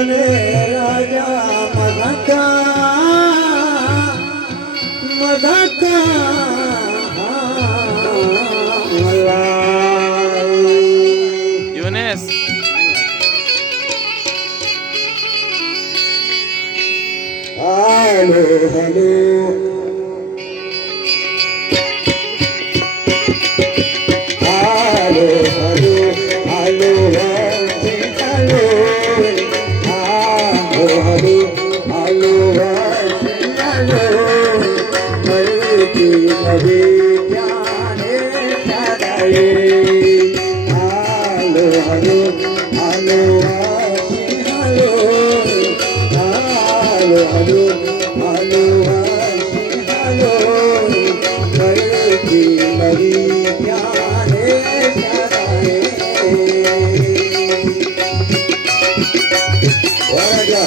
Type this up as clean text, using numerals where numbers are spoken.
મને રાજા Yunes. Halo, halo. Halo, halo, halo, halo. Halo, halo, halo, halo. Malki nabi jaane chadaye. Halo, halo, halo, halo. Halo, halo, halo, halo. Malki nabi jaane chadaye. Raja.